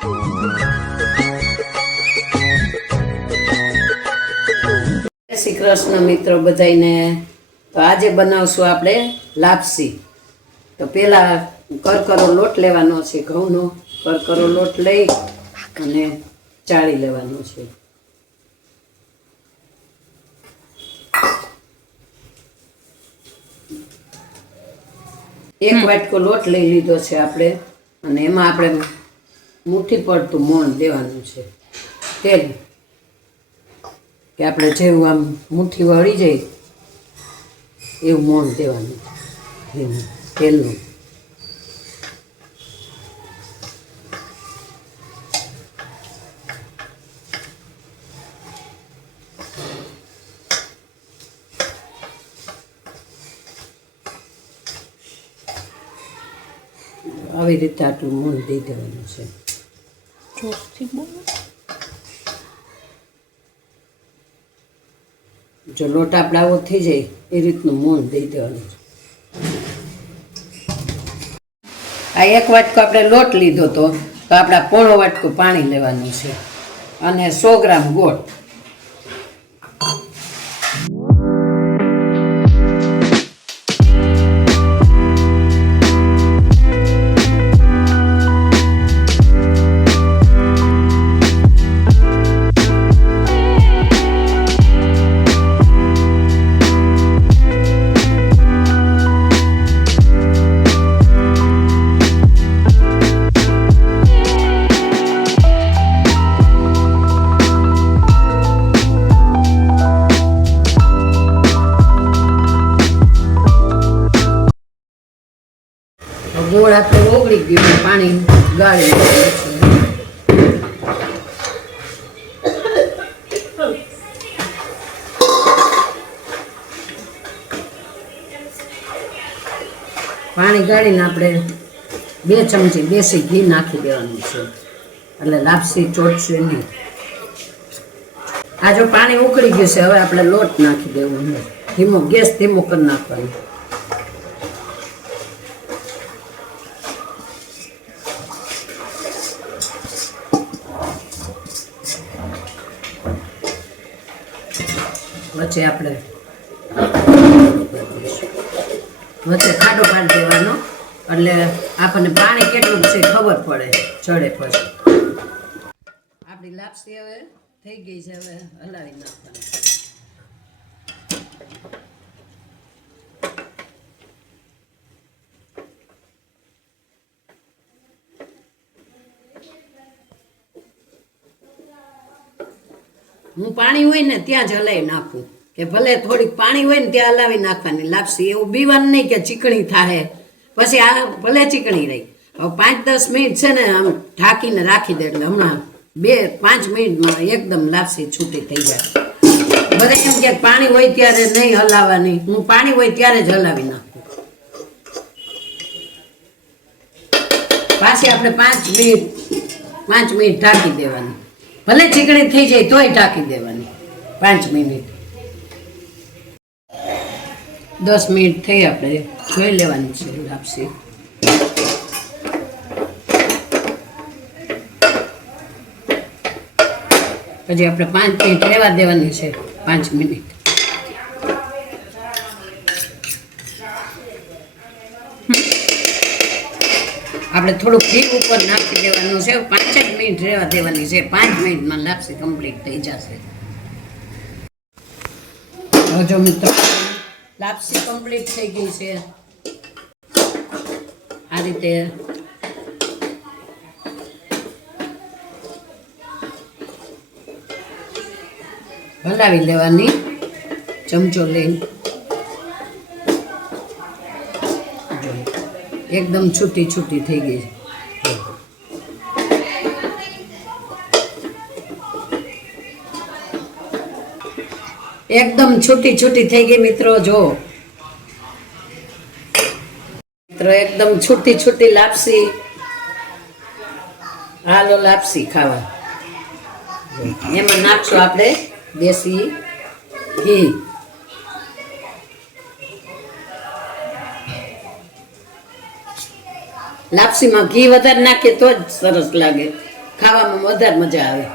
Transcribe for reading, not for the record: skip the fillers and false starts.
શ્રી કૃષ્ણ મિત્રો બધાને. તો આજે બનાવશું આપણે લાપસી. તો પેલા કરકરો લોટ લેવાનો છે, ઘઉંનો કરકરો લોટ લઈ અને ચાળી લેવાનો છે. એક વાટકો લોટ લઈ લીધો છે આપણે, અને એમાં આપણે મુઠ્ઠી પડતું મોણ દેવાનું છે તેલ, કે આપણે જેવું આમ મુઠ્ઠી વળી જાય એવું મોણ દેવાનું તેલનું. આવી રીતે આટલું મોણ દઈ દેવાનું છે. જો લોટ આપણે આવો થઈ જાય એ રીતનું મોણ દઈ દેવાનું છે. આ એક વાટકો આપણે લોટ લીધો તો આપણે પોણો વાટકો પાણી લેવાનું છે અને 100 ગ્રામ ગોળ. ગોળ આપણે ઓગળી ગયું, પાણી ગાળી પાણી ગાળીને આપણે 2 ચમચી દેશી ઘી નાખી દેવાનું છે, એટલે લાપસી ચોટશે નહીં. આ જો પાણી ઉકળી ગયું છે, હવે આપણે લોટ નાખી દેવાનો. ધીમો ગેસ ધીમો કરી નાખવાનો. વચ્ચે આપણે વચ્ચે ખાડો પાડી દેવાનો, એટલે આપણને પાણી કેટલું છે ખબર પડે ચડે. પછી આપણી લાપસી હવે થઈ ગઈ છે, હવે હલાવી નાખવાની. હું પાણી હોય ને ત્યાં જ હલાવી નાખું, કે ભલે થોડીક પાણી હોય ને ત્યાં હલાવી નાખવાની લાપસી. એવું બીવાનું નહીં કે ચીકણી થાય પછી આ ભલે ચીકણી રહી. હવે 5-10 મિનિટ છે ને આમ ઢાંકીને રાખી દે, એટલે હમણાં 2-5 મિનિટમાં એકદમ લાપસી છૂટી થઈ જાય. બધા એમ કે પાણી હોય ત્યારે નહીં હલાવવાની, હું પાણી હોય ત્યારે જ હલાવી નાખું. પાછી આપણે 5 મિનિટ ઢાંકી દેવાની. ભલે ચીકણી થઈ જાય તોય ઢાંકી દેવાની 5 મિનિટ. 10 મિનિટ થઈ, આપણે જોઈ લેવાની છે લાપસી. પછી આપણે 5 મિનિટ રહેવા દેવાની છે. 5 મિનિટ આપણે થોડુંક ઘી ઉપર નાખી દેવાનું છે. 5 મિનિટ રહેવા દેવાની છે. 5 મિનિટમાં લાપસી કમ્પ્લીટ થઈ જશે. જો મિત્રો લાપસી કમ્પ્લીટ થઈ ગઈ છે. આ રીતે હલાવી લેવાની ચમચો લઈને. એકદમ છૂટી છૂટી થઈ ગઈ. એકદમ છૂટી છૂટી થઈ ગઈ મિત્રો. જો મિત્રો એકદમ છૂટી છૂટી લાપસી. હાલો લાપસી ખાવા. એમાં નાખશું આપણે દેશી ઘી. લાપસીમાં ઘી વધારે નાખીએ તો જ સરસ લાગે. ખાવામાં વધારે મજા આવે.